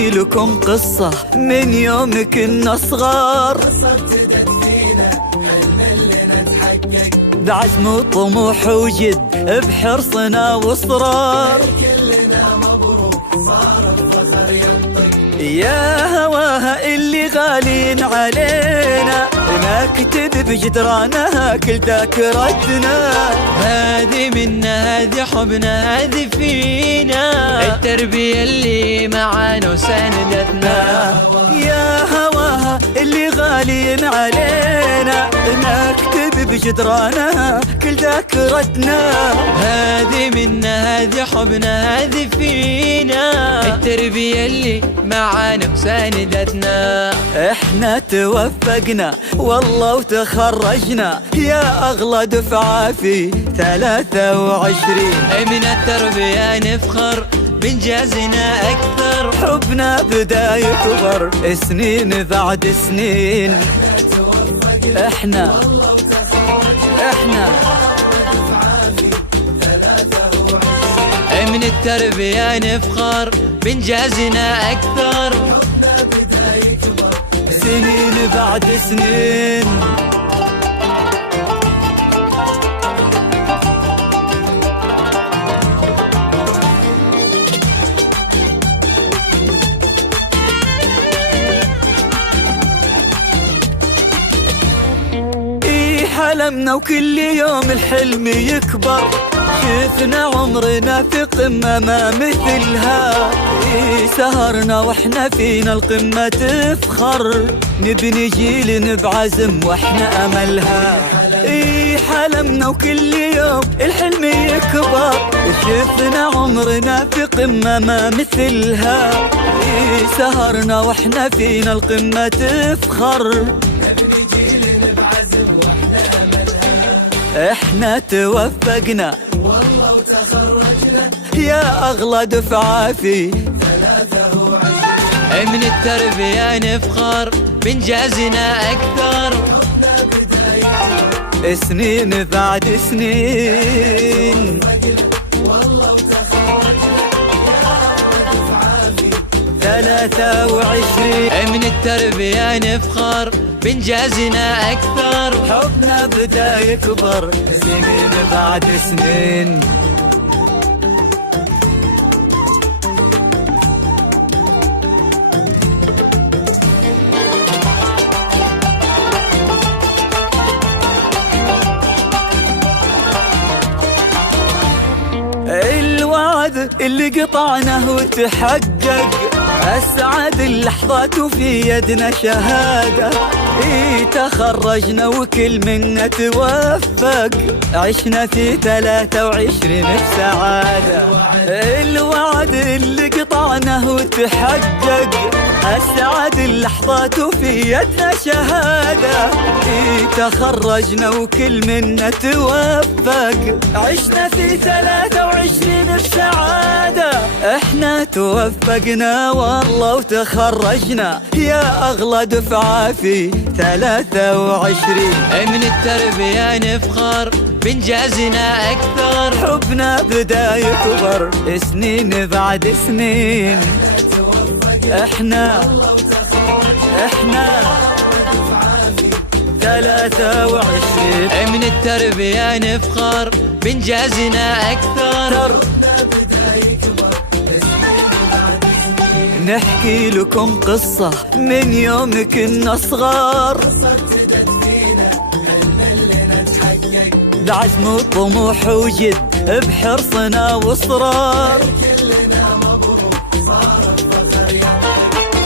نحكي لكم قصة من يوم كنا صغار، بعزم وطموح وجد بحرصنا واصرار. يا هواها اللي غالين علينا نكتب بجدرانها كل ذاكرتنا. هذه منا هذه حبنا هذه فينا، التربية اللي معانا وساندتنا. يا هواها اللي غالين علينا نكتب بجدرانها كل ذاكرتنا. هذه منا هذه حبنا هذه فينا، التربية اللي معانا وساندتنا. احنا توفقنا والله وتخرجنا يا اغلى دفعة في 23. من التربية نفخر بإنجازنا أكثر، حبنا بدا يكبر سنين بعد سنين. احنا من التربية نفخر بإنجازنا أكثر، سنين بعد سنين. حلمنا وكل يوم الحلم يكبر، شفنا عمرنا في قمة ما مثلها. سهرنا واحنا فينا القمة تفخر، نبني جيل بعزم واحنا أملها. حلمنا وكل يوم الحلم يكبر، شفنا عمرنا في قمة ما مثلها. سهرنا واحنا فينا القمة تفخر، احنا توفقنا والله وتخرجنا يا اغلى دفعة في 23. من التربية نفخر بإنجازنا أكثر، سنين بعد سنين. 23. من التربية نفخر بإنجازنا أكثر، حبنا بدا يكبر سنين بعد سنين. الوعد اللي قطعناه وتحقق، أسعد اللحظات وفي يدنا شهادة. تخرجنا وكل منا توفق، عشنا في 23 بسعادة. الوعد اللي قطعناه وتحقق، أسعد اللحظات وفي يدنا شهادة. تخرجنا وكل منا توفق، عشنا في 23 بسعادة. احنا توفقنا والله وتخرجنا يا اغلى دفعة في 23. من التربية نفخر بإنجازنا أكثر، حبنا بدا يكبر سنين بعد سنين. احنا 23. من التربية نفخر بإنجازنا أكثر، نحكي لكم قصة من يوم كنا صغار، بعزم وطموح وجد بحرصنا واصرار.